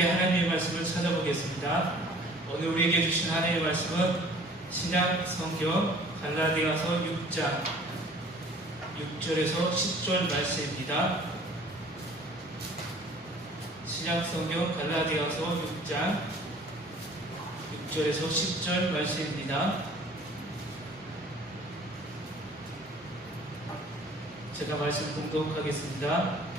하나님의 말씀을 찾아보겠습니다. 오늘 우리에게 주신 하나님의 말씀은 신약 성경 갈라디아서 6장 6절에서 10절 말씀입니다. 신약 성경 갈라디아서 6장 6절에서 10절 말씀입니다. 제가 말씀 공독하겠습니다.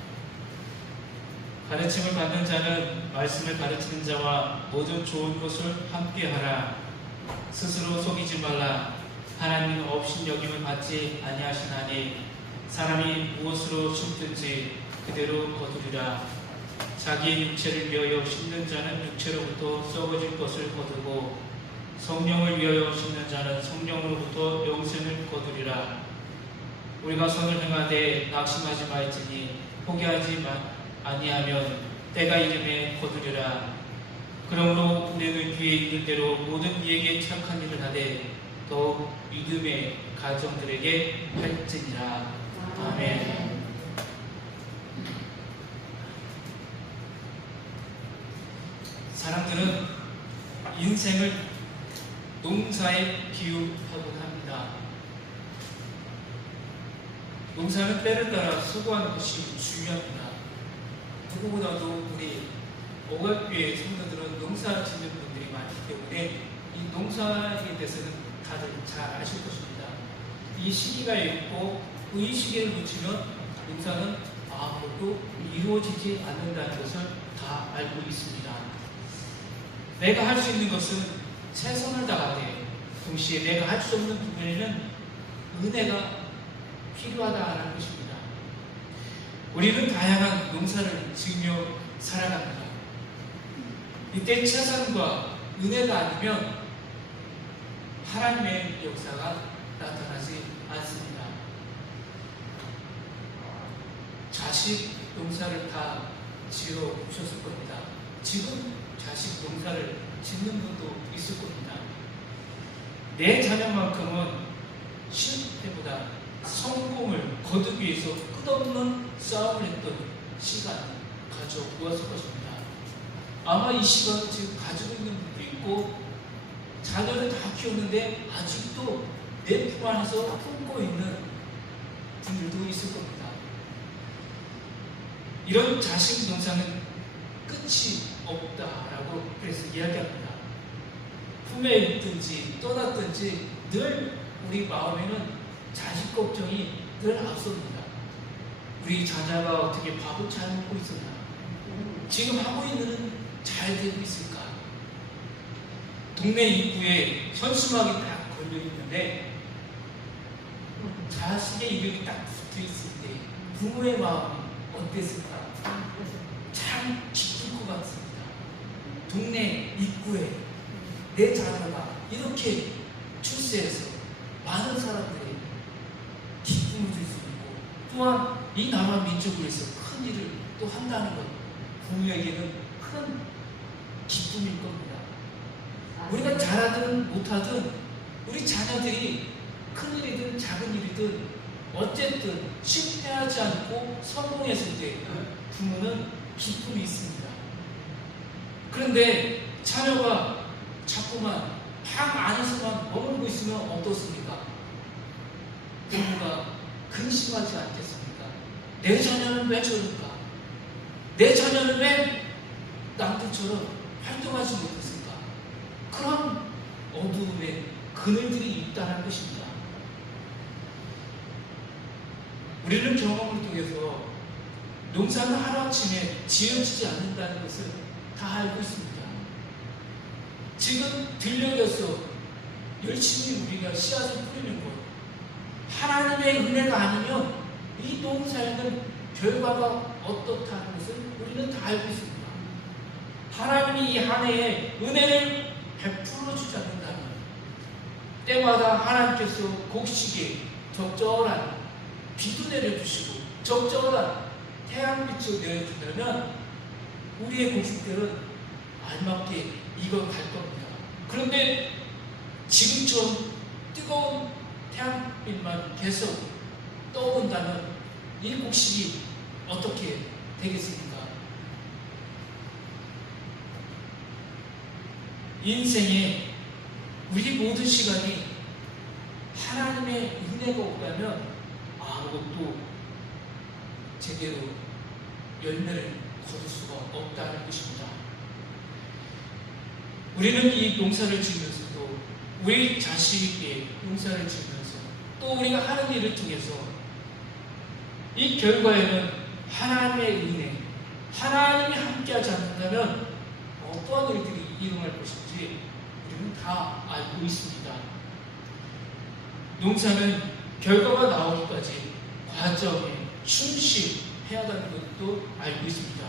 가르침을 받는 자는 말씀을 가르치는 자와 모든 좋은 것을 함께하라. 스스로 속이지 말라. 하나님은 없인 여김을 받지 아니하시나니 사람이 무엇으로 심든지 그대로 거두리라. 자기의 육체를 위하여 심는 자는 육체로부터 썩어질 것을 거두고 성령을 위하여 심는 자는 성령으로부터 영생을 거두리라. 우리가 선을 행하되 낙심하지 말지니 포기하지 아니하면 때가 이름에 거두리라. 그러므로 우리는 뒤에 있는 대로 모든 이에게 착한 일을 하되 더욱 믿음의 가정들에게 할지니라. 아멘. 사람들은 인생을 농사에 비유하곤 합니다. 농사는 때를 따라 수고하는 것이 중요합니다. 누구보다도 우리 오각교회 성도들은 농사 짓는 분들이 많기 때문에 이 농사에 대해서는 다들 잘 아실 것입니다. 이 시기가 있고 이 시기를 놓치면 농사는 아무것도 이루어지지 않는다는 것을 다 알고 있습니다. 내가 할 수 있는 것은 최선을 다하되 동시에 내가 할 수 없는 부분에는 은혜가 필요하다는 것입니다. 우리는 다양한 농사를 지으며 살아갑니다. 이때 최선과 은혜가 아니면 하나님의 역사가 나타나지 않습니다. 자식 농사를 다 지어 보셨을 겁니다. 지금 자식 농사를 짓는 분도 있을 겁니다. 내 자녀만큼은 실패보다 성공을 거두기 위해서 끝없는 싸움을 했던 시간을 가져보았을 것입니다. 아마 이 시간을 지금 가지고 있는 분도 있고 자녀를 다 키웠는데 아직도 내 품 안에서 품고 있는 분들도 있을 겁니다. 이런 자식 농사는 끝이 없다라고 그래서 이야기합니다. 품에 있든지 떠났든지 늘 우리 마음에는 자식 걱정이 늘 앞섭니다. 우리 자녀가 어떻게 밥을 잘 먹고 있었나? 지금 하고 있는 잘 되고 있을까? 동네 입구에 현수막이 딱 걸려 있는데 자식의 이름이 딱 붙어 있을 때 부모의 마음이 어땠을까? 참 기쁠 것 같습니다. 동네 입구에 내 자녀가 이렇게 출세해서 많은 사람들이 기쁨을 줄 수 있고 또한 이 나라 민족을 위해서 큰 일을 또 한다는 것 부모에게는 큰 기쁨일 겁니다. 우리가 잘하든 못하든 우리 자녀들이 큰 일이든 작은 일이든 어쨌든 실패하지 않고 성공했을 때 부모는 기쁨이 있습니다. 그런데 자녀가 자꾸만 방 안에서만 머물고 있으면 어떻습니까? 부모가 근심하지 않겠습니까? 내 자녀는 왜 저럴까? 내 자녀는 왜 남들처럼 활동하지 못했을까? 그런 어두움의 그늘들이 있다는 것입니다. 우리는 경험을 통해서 농사는 하루아침에 지어지지 않는다는 것을 다 알고 있습니다. 지금 들려져서 열심히 우리가 씨앗을 뿌리는 것 하나님의 은혜가 아니면 이 농사에는 결과가 어떻다는 것을 우리는 다 알고 있습니다. 하나님이 이 한 해에 은혜를 베풀어 주지 않는다면 때마다 하나님께서 곡식에 적절한 비도 내려주시고 적절한 태양빛을 내려준다면 우리의 곡식들은 알맞게 익어갈 겁니다. 그런데 지금처럼 뜨거운 태양빛만 계속 떠온다면 이 곡식이 어떻게 되겠습니까? 인생에 우리 모든 시간이 하나님의 은혜가 없다면 아무것도 제대로 열매를 거둘 수가 없다는 것입니다. 우리는 이 농사를 지으면서도 우리 자식에게 농사를 지으면서 또 우리가 하는 일을 통해서 이 결과에는 하나님의 은혜, 하나님이 함께하지 않는다면 어떠한 일들이 일어날 것인지 우리는 다 알고 있습니다. 농사는 결과가 나오기까지 과정에 충실해야 한다는 것도 알고 있습니다.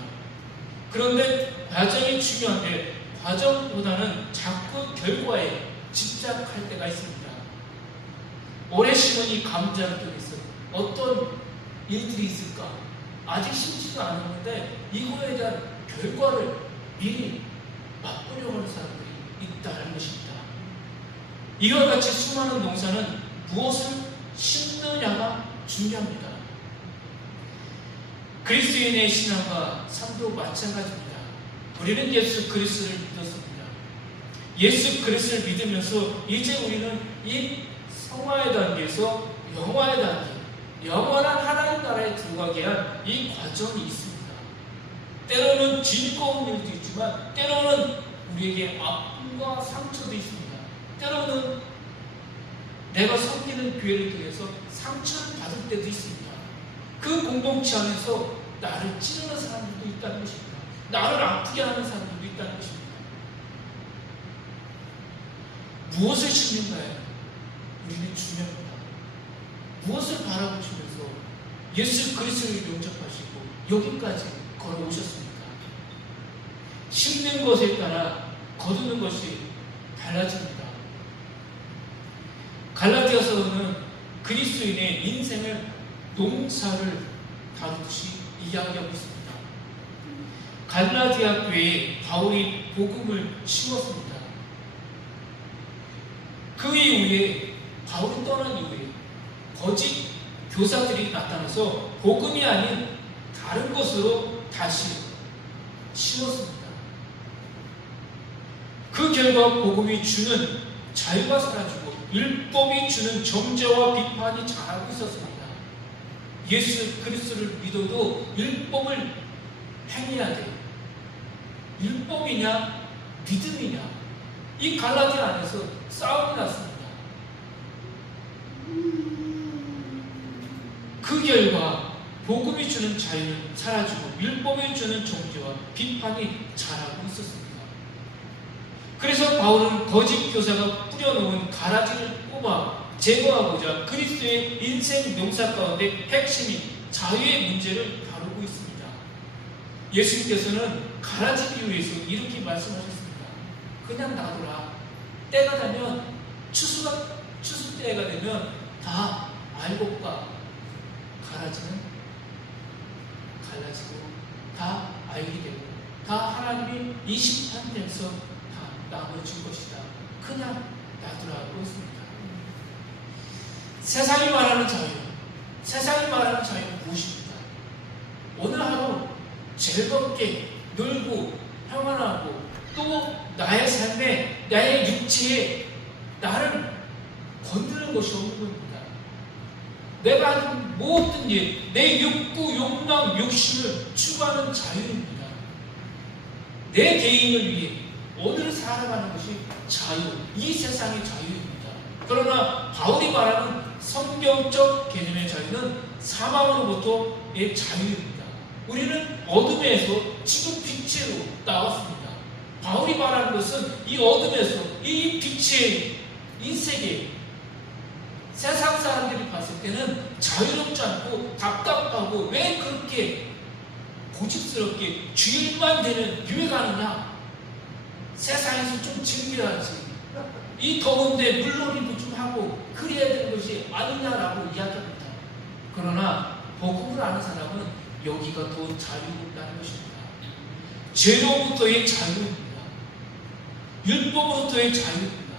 그런데 과정이 중요한데 과정보다는 자꾸 결과에 집착할 때가 있습니다. 올해 심은 이 감자를 통해서 어떤 일들이 있을까? 아직 심지도 않았는데 이거에 대한 결과를 미리 맛보려고 하는 사람들이 있다는 것입니다. 이와 같이 수많은 농사는 무엇을 심느냐가 중요합니다. 그리스도인의 신앙과 삶도 마찬가지입니다. 우리는 예수 그리스도를 믿었습니다. 예수 그리스도를 믿으면서 이제 우리는 이 성화의 단계에서 영화의 단계, 영원한 하나님 나라에 들어가게 한 이 과정이 있습니다. 때로는 즐거운 일도 있지만 때로는 우리에게 아픔과 상처도 있습니다. 때로는 내가 섬기는 교회를 통해서 상처를 받을 때도 있습니다. 그 공동체 안에서 나를 찌르는 사람들도 있다는 것입니다. 나를 아프게 하는 사람들도 있다는 것입니다. 무엇을 심는가에 우리는 중요합니다. 무엇을 바라보시면서 예수 그리스도를 영접하시고 여기까지 걸어오셨습니까? 심는 것에 따라 거두는 것이 달라집니다. 갈라디아서는 그리스도인의 인생을 농사를 다루듯이 이야기하고 있습니다. 갈라디아 교회에 바울이 복음을 심었습니다. 그 이후에 바울이 떠난 이후에 거짓 교사들이 나타나서 복음이 아닌 다른 것으로 다시 심었습니다. 그 결과 복음이 주는 자유가 사라지고 율법이 주는 정죄와 비판이 자라고 있었습니다. 예수 그리스도를 믿어도 율법을 행해야 돼. 율법이냐 믿음이냐, 이 갈라디아 안에서 싸움이 났습니다. 그 결과 복음이 주는 자유는 사라지고 율법이 주는 정죄와 비판이 자라고 있었습니다. 그래서 바울은 거짓 교사가 뿌려놓은 가라지를 뽑아 제거하고자 그리스도의 인생 명사 가운데 핵심인 자유의 문제를 다루고 있습니다. 예수님께서는 가라지 비유에서 이렇게 말씀하셨습니다. 그냥 놔둬라. 때가 되면 추수 때가 되면 다 알곡과 가라지는 갈라지고 다 알게 되고 다 하나님이 이 심판대에서 다 나눠줄 것이다. 그냥 놔두라고 했습니다. 세상이 말하는 자유, 세상이 말하는 자유는 무엇입니까? 오늘 하루 즐겁게 놀고 평안하고 또 나의 삶에, 나의 육체에 나를 건드는 것이 없는 겁니다. 내가 하는 모든 일, 내 욕구, 욕망, 욕심을 추구하는 자유입니다. 내 개인을 위해 오늘을 살아가는 것이 자유, 이 세상의 자유입니다. 그러나 바울이 말하는 성경적 개념의 자유는 사망으로부터의 자유입니다. 우리는 어둠에서 지금 빛으로 나왔습니다. 바울이 말하는 것은 이 어둠에서 이 빛의 이 세계, 세상 사람들이 봤을 때는 자유롭지 않고 답답하고 왜 그렇게 고집스럽게 주일만 되는 유행하느냐, 세상에서 좀 즐겨야지, 이 더운데 물놀이도 좀 하고 그래야 되는 것이 아니냐라고 이야기합니다. 그러나 복음을 아는 사람은 여기가 더 자유롭다는 것입니다. 죄로부터의 자유입니다. 율법으로부터의 자유입니다.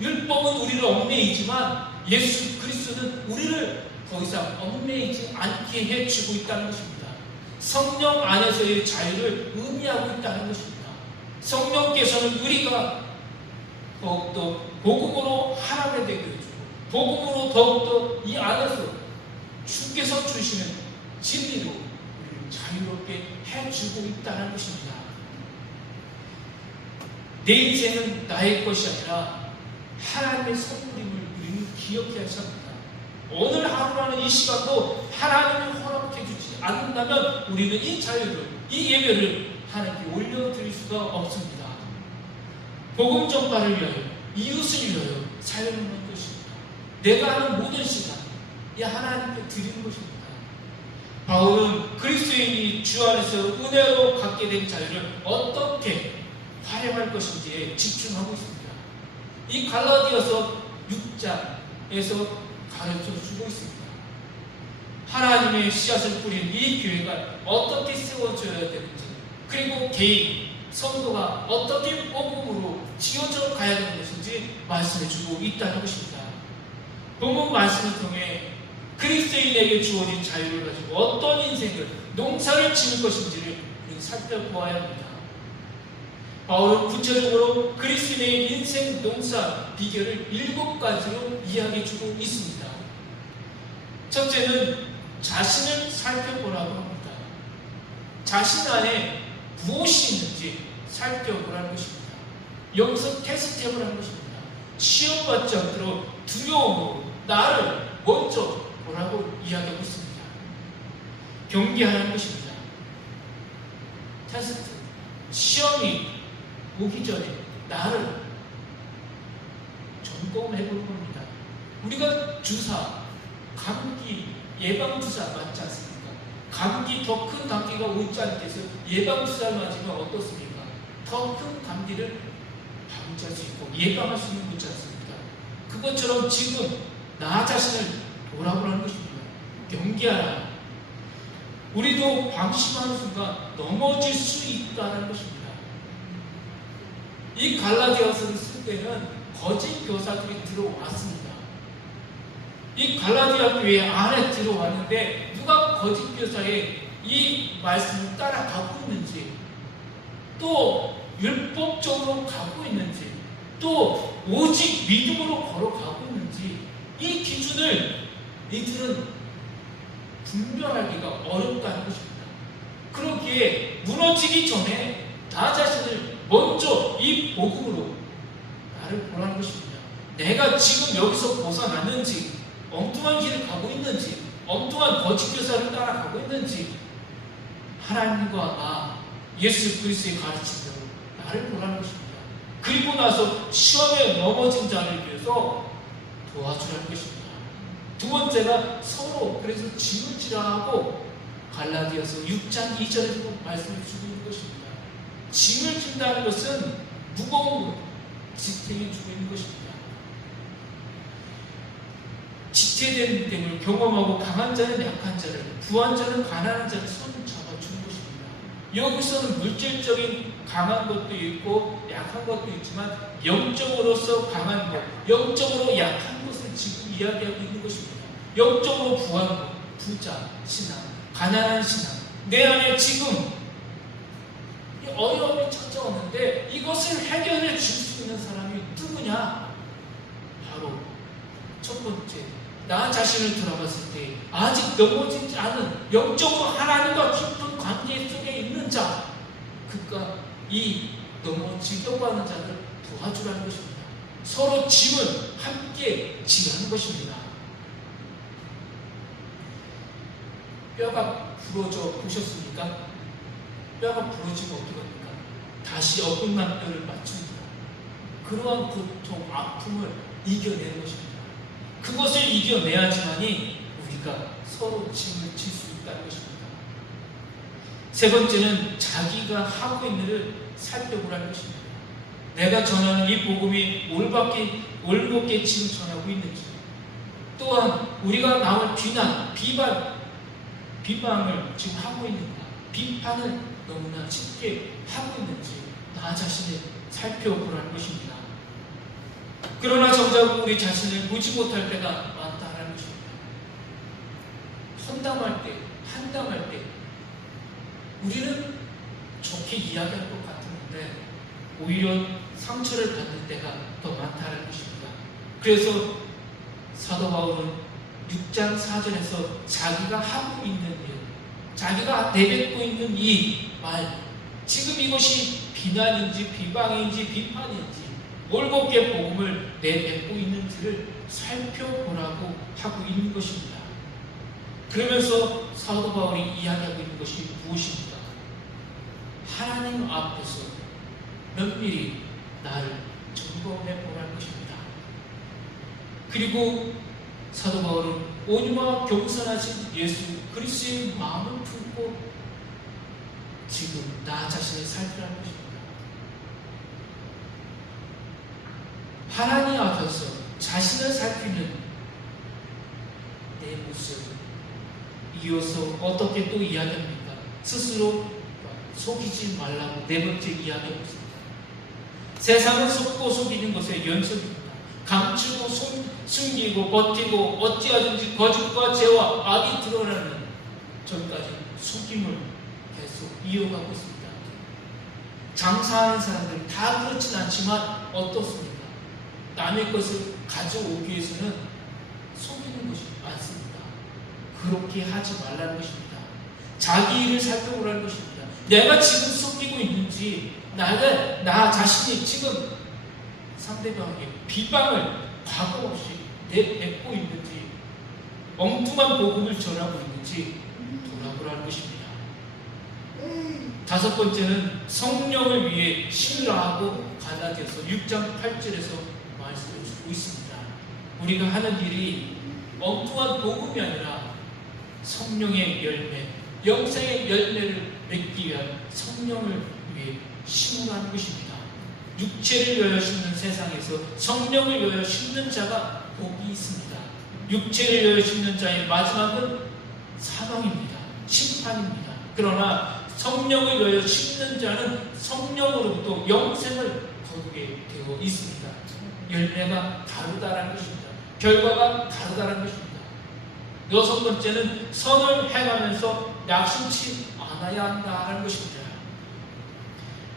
율법은 우리를 얽매이지만 예수 그리스도는 우리를 더 이상 얽매이지 않게 해주고 있다는 것입니다. 성령 안에서의 자유를 의미하고 있다는 것입니다. 성령께서는 우리가 더욱더 복음으로 하나가 되게 해주고 복음으로 더욱더 이 안에서 주께서 주시는 진리로 우리를 자유롭게 해주고 있다는 것입니다. 내 인생은 나의 것이 아니라 하나님의 선물임을 우리는 기억해야 합니다. 오늘 하루라는 이 시간도 하나님이 허락해 주지 않는다면 우리는 이 자유를, 이 예배를 하나님께 올려드릴 수가 없습니다. 복음 전파를 위하여, 이웃을 위하여 사용하는 것입니다. 내가 하는 모든 시간, 이 하나님께 드리는 것입니다. 바울은 그리스도인이 주 안에서 은혜로 갖게 된 자유를 어떻게 활용할 것인지에 집중하고 있습니다. 이 갈라디아서 6장에서 가르쳐 주고 있습니다. 하나님의 씨앗을 뿌린 이 교회가 어떻게 세워져야 되는지, 그리고 개인, 성도가 어떻게 복음으로 지어져 가야 되는 것인지 말씀해 주고 있다는 것입니다. 본문 말씀을 통해 그리스도인에게 주어진 자유를 가지고 어떤 인생을, 농사를 지을 것인지를 우리는 살펴보아야 합니다. 바울은 구체적으로 그리스도인의 인생 농사 비결을 7가지로 이야기해 주고 있습니다. 첫째는 자신을 살펴보라고 합니다. 자신 안에 무엇이 있는지 살펴보라는 것입니다. 여기서 테스트해보라는 것입니다. 시험받지 않도록 두려움으로 나를 먼저 보라고 이야기하고 있습니다. 경계하는 것입니다. 테스트, 시험이 오기 전에 나를 점검해보는 겁니다. 우리가 주사, 감기 예방주사 맞지 않습니까? 감기, 더 큰 감기가 오지 않게 해서 예방주사를 맞으면 어떻습니까? 더 큰 감기를 방지할 수 있고 예방할 수 있는 거지 않습니까? 그것처럼 지금 나 자신을 돌아보라는 것입니다. 경계하라. 우리도 방심하는 순간 넘어질 수 있다는 것입니다. 이 갈라디아서를 쓸 때는 거짓 교사들이 들어왔습니다. 이 갈라디아 교회 안에 들어왔는데 누가 거짓 교사의 이 말씀을 따라가고 있는지, 또 율법적으로 가고 있는지, 또 오직 믿음으로 걸어가고 있는지, 이 기준을 이들은 분별하기가 어렵다는 것입니다. 그러기에 무너지기 전에 나 자신을 먼저 이 복음으로 나를 보라는 것입니다. 내가 지금 여기서 벗어났는지, 엉뚱한 길을 가고 있는지, 엉뚱한 거짓 교사를 따라가고 있는지, 하나님과 나, 예수 그리스도의 가르침대로 나를 보라는 것입니다. 그리고 나서 시험에 넘어진 자를 위해서 도와주라는 것입니다. 두 번째가 서로 그래서 짐을 지라 하고 갈라디아서 6장 2절에도 말씀을 주고 있는 것입니다. 짐을 진다는 것은 무거운 지탱해 주고 있는 것입니다. 지체된 됨을 경험하고 강한 자는 약한 자를, 부한 자는 가난한 자를 손 잡아주는 것입니다. 여기서는 물질적인 강한 것도 있고 약한 것도 있지만 영적으로서 강한 것, 영적으로 약한 것을 지금 이야기하고 있는 것입니다. 영적으로 부한 것, 부자, 신앙, 가난한 신앙, 내 안에 지금 어려움이 찾아오는데 이것을 해결해 줄 수 있는 사람이 누구냐? 바로 첫 번째, 나 자신을 돌아봤을 때 아직 넘어지지 않은 영적으로 하나님과 깊은 관계 속에 있는 자, 그가 이 넘어지려고 하는 자를 도와주라는 것입니다. 서로 짐을 함께 지라는 것입니다. 뼈가 부러져 보셨습니까? 뼈가 부러지면 어떻게 합니까? 다시 어긋난 뼈를 맞춥니다. 그러한 고통, 아픔을 이겨내는 것입니다. 그것을 이겨내야지만이 우리가 서로 짐을 질 수 있다는 것입니다. 세 번째는 자기가 하고 있는 일을 살펴보라는 것입니다. 내가 전하는 이 복음이 올곧게 지금 전하고 있는지, 또한 우리가 나올 비난, 비방을 지금 하고 있는가, 비판을 너무나 쉽게 하고 있는지 나 자신을 살펴보라는 것입니다. 그러나 정작 우리 자신을 보지 못할 때가 많다는 것입니다. 헌담할 때, 한담할 때 우리는 좋게 이야기할 것 같은데 오히려 상처를 받는 때가 더 많다는 것입니다. 그래서 사도 바울은 6장 4절에서 자기가 하고 있는 일, 자기가 내뱉고 있는 이 말, 지금 이것이 비난인지 비방인지 비판인지 올곧게 복음을 내뱉고 있는지를 살펴보라고 하고 있는 것입니다. 그러면서 사도 바울이 이야기하고 있는 것이 무엇입니까? 하나님 앞에서 면밀히 나를 점검해 보라는 것입니다. 그리고 사도 바울은 온유와 겸손하신 예수 그리스도의 마음을 품고 지금 나 자신을 살피라는 것입니다. 하나님 앞에서 자신을 살피는 내 모습, 이어서 어떻게 또 이야기합니까? 스스로 속이지 말라고 네 번째 이야기하고 있습니다. 세상은 속고 속이는 것의 연속입니다. 감추고 숨기고 버티고 어찌하든지 거짓과 죄와 악이 드러나는 전까지 속임을 계속 이어가고 있습니다. 장사하는 사람들은 다 그렇진 않지만 어떻습니까? 남의 것을 가져오기 위해서는 속이는 것이 많습니다. 그렇게 하지 말라는 것입니다. 자기 일을 살펴보라는 것입니다. 내가 지금 속이고 있는지, 나 자신이 지금 상대방에게 비방을 과거 없이 내뱉고 있는지, 엉뚱한 복음을 전하고 있는지 돌아보라는 것입니다. 다섯 번째는 성령을 위해 신뢰하고 갈라디아서 6장 8절에서 말씀을 주고 있습니다. 우리가 하는 일이 엉뚱한 복음이 아니라 성령의 열매, 영생의 열매를 맺기 위한 성령을 위해 심으라는 것입니다. 육체를 위하여 심는 세상에서 성령을 위하여 심는 자가 복이 있습니다. 육체를 위하여 심는 자의 마지막은 사망입니다. 심판입니다. 그러나 성령을 위하여 심는 자는 성령으로부터 영생을 거두게 되어 있습니다. 열매가 다르다라는 것입니다. 결과가 다르다라는 것입니다. 여섯 번째는 선을 행하면서 낙심치 않아야 한다는 것입니다.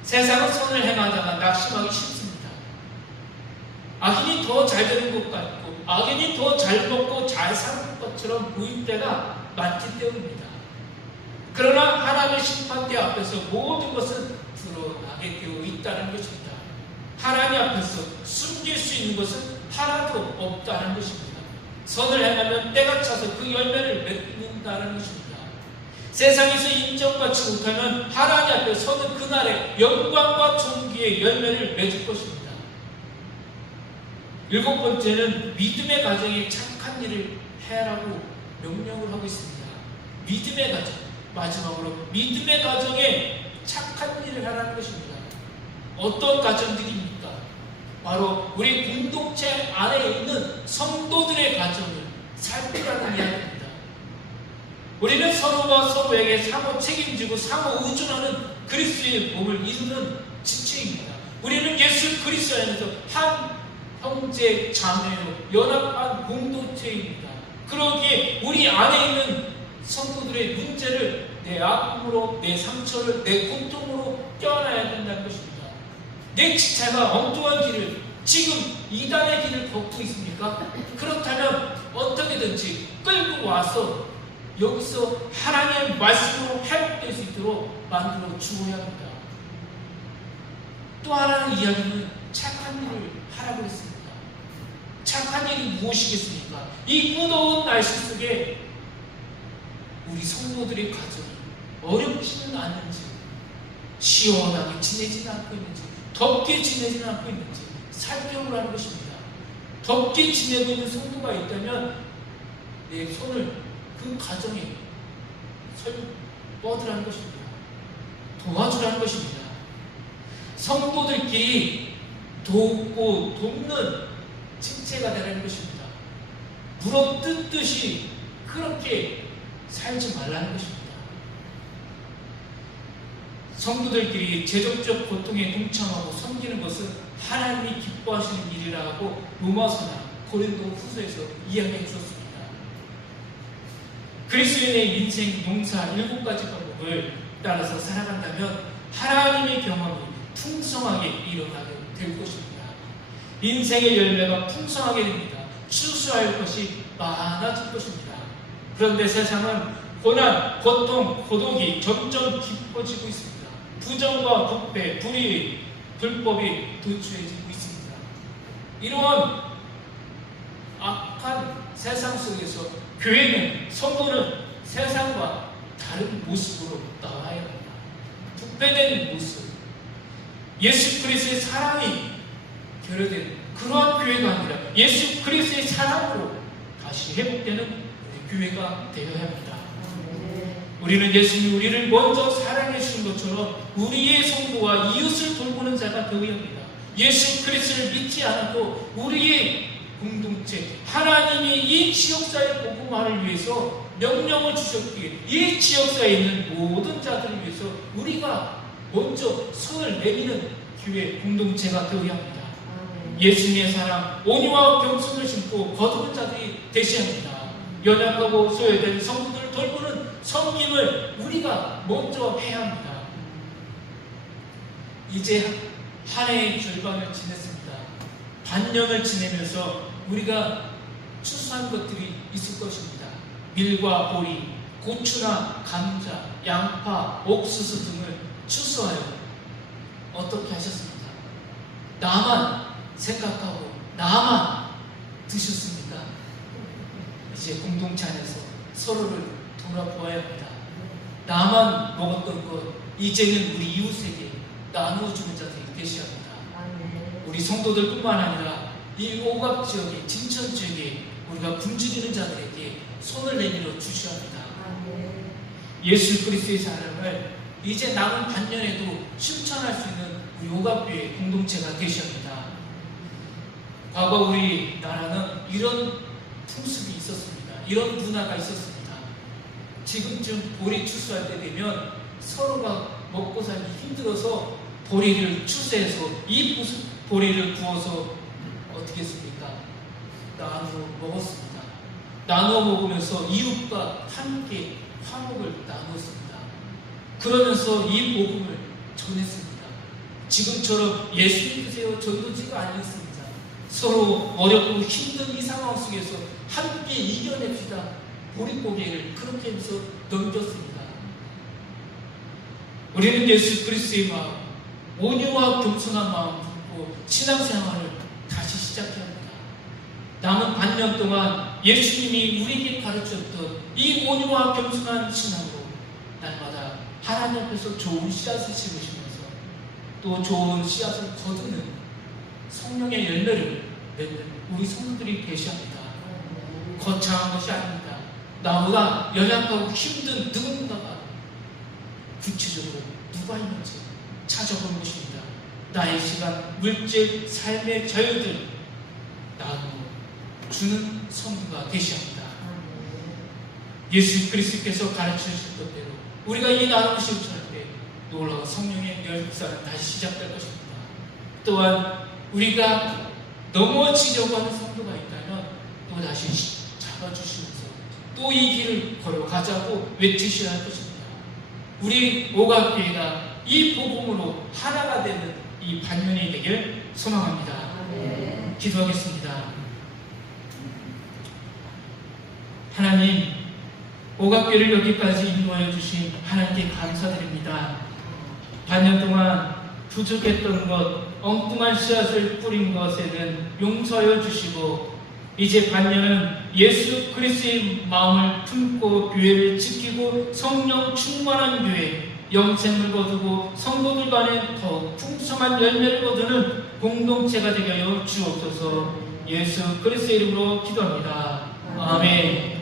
세상은 선을 행하다가 낙심하기 쉽습니다. 악인이 더 잘 되는 것 같고 악인이 더 잘 먹고 잘 사는 것처럼 보일 때가 많기 때문입니다. 그러나 하나님의 심판대 앞에서 모든 것은 드러나게 되어 있다는 것입니다. 하나님 앞에서 숨길 수 있는 것은 하나도 없다는 것입니다. 선을 행하면 때가 차서 그 열매를 맺는다는 것입니다. 세상에서 인정받지 못하면 하나님 앞에 서는 그날의 영광과 존귀의 열매를 맺을 것입니다. 일곱 번째는 믿음의 가정에 착한 일을 해라고 명령을 하고 있습니다. 믿음의 가정, 마지막으로 믿음의 가정에 착한 일을 하라는 것입니다. 어떤 가정들입니까? 바로 우리 공동체 안에 있는 성도들의 가정을 살피라는 이야기입니다. 우리는 서로가 서로에게 상호 책임지고 상호 의존하는 그리스도의 몸을 이루는 지체입니다. 우리는 예수 그리스도 안에서 한 형제 자매로 연합한 공동체입니다. 그러기에 우리 안에 있는 성도들의 문제를 내 아픔으로, 내 상처를, 내 고통으로 껴안아야 된다는 것입니다. 내 지체가 엉뚱한 길을, 지금 이단의 길을 걷고 있습니까? 그렇다면 어떻게든지 끌고 와서 여기서 하나님의 말씀으로 회복될 수 있도록 만들어 주어야 합니다. 또 하나는 이야기는 착한 일을 하라고 했습니다. 착한 일이 무엇이겠습니까? 이 무더운 날씨 속에 우리 성도들의 가정이 어렵지는 않는지, 시원하게 지내지는 않고 있는지, 덥게 지내지는 않고 있는지 살펴보라는 것입니다. 덥게 지내고 있는 성도가 있다면 내 손을 그 가정에 뻗으라는 것입니다. 도와주라는 것입니다. 성도들끼리 돕고 돕는 지체가 되라는 것입니다. 물어뜯듯이 그렇게 살지 말라는 것입니다. 성도들끼리 재정적 고통에 동참하고 섬기는 것은 하나님이 기뻐하시는 일이라고 로마서나 고린도 후서에서 이야기해 주었습니다. 그리스도인의 인생 용사 7가지 방법을 따라서 살아간다면 하나님의 경험이 풍성하게 일어나게 될 것입니다. 인생의 열매가 풍성하게 됩니다. 추수할 것이 많아질 것입니다. 그런데 세상은 고난, 고통, 고독이 점점 깊어지고 있습니다. 부정과 부패, 불의, 불법이 도취해지고 있습니다. 이러한 악한 세상 속에서 교회는, 성도는 세상과 다른 모습으로 나와야 합니다. 부패된 모습, 예수 그리스도의 사랑이 결여된 그러한 교회가 아니라 예수 그리스도의 사랑으로 다시 회복되는 우리 교회가 되어야 합니다. 우리는 예수님이 우리를 먼저 사랑해 주신 것처럼 우리의 성도와 이웃을 돌보는 자가 되어야 합니다. 예수 그리스도를 믿지 않아도 우리의 공동체, 하나님이 이 지역사회 복음화를 위해서 명령을 주셨기에 이 지역사회에 있는 모든 자들을 위해서 우리가 먼저 손을 내미는 교회 공동체가 되어야 합니다. 예수님의 사랑, 온유와 겸손을 심고 거듭은 자들이 되셔야 합니다. 연약하고 소외된 성도들을 돌보는 섬김을 우리가 먼저 해야 합니다. 이제 한 해의 절반을 지냈습니다. 반년을 지내면서 우리가 추수한 것들이 있을 것입니다. 밀과 보리, 고추나 감자, 양파, 옥수수 등을 추수하여 어떻게 하셨습니까? 나만 생각하고 나만 드셨습니까? 이제 공동체 안에서 서로를 돌아보아야 합니다. 나만 먹었던 것 이제는 우리 이웃에게 나누어주는 자들이 되셔야 합니다. 우리 성도들뿐만 아니라 이 오갑 지역에, 진천 지역에 우리가 굶주리는 자들에게 손을 내밀어 주셔야 합니다. 예수 그리스도의 사랑을 이제 남은 반년에도 실천할 수 있는 우리 오갑교회 공동체가 되셔야 합니다. 과거 우리나라는 이런 풍습이 있었습니다. 이런 문화가 있었습니다. 지금쯤 보리 추수할 때 되면 서로가 먹고 살기 힘들어서 보리를 추수해서 이 보리를 구워서 어떻게 했습니까? 나누어 먹었습니다. 나누어 먹으면서 이웃과 함께 화목을 나누었습니다. 그러면서 이 복음을 전했습니다. 지금처럼 예수 믿으세요 전도지가 아니었습니다. 서로 어렵고 힘든 이 상황 속에서 함께 이겨냅시다. 보릿고개를 그렇게 하면서 넘겼습니다. 우리는 예수 그리스도의 마음, 온유와 겸손한 마음 품고 신앙생활을 다시 시작해야 합니다. 남은 반년 동안 예수님이 우리에게 가르쳤던 이 온유와 겸손한 신앙으로 날마다 하나님 앞에서 좋은 씨앗을 심으시면서 또 좋은 씨앗을 거두는 성령의 열매를 맺는 우리 성도들이 되셔야 합니다. 거창한 것이 아닙니다. 나보다 연약하고 힘든 누군가가 구체적으로 누가 있는지 찾아보는 것입니다. 나의 시간, 물질, 삶의 자유들 나눠주는 성도가 되셔야 합니다. 예수 그리스도께서 가르쳐주신 것대로 우리가 이 나눔을 실천할 때 놀라운 성령의 역사는 다시 시작될 것입니다. 또한 우리가 넘어지려고 하는 성도가 있다면 또 다시 잡아주시면서 또 이 길을 걸어가자고 외치셔야 할 것입니다. 우리 오갑교회가 이 복음으로 하나가 되는 이 반년이 되길 소망합니다. 기도하겠습니다. 하나님, 오갑교회를 여기까지 인도하여 주신 하나님께 감사드립니다. 반년 동안 부족했던 것, 엉뚱한 씨앗을 뿌린 것에는 용서하여 주시고 이제 반년은 예수 그리스도의 마음을 품고 교회를 지키고 성령 충만한 교회, 영생을 거두고 성도들 간에 더 풍성한 열매를 거두는 공동체가 되게 하여 주옵소서. 예수 그리스도의 이름으로 기도합니다. 아멘.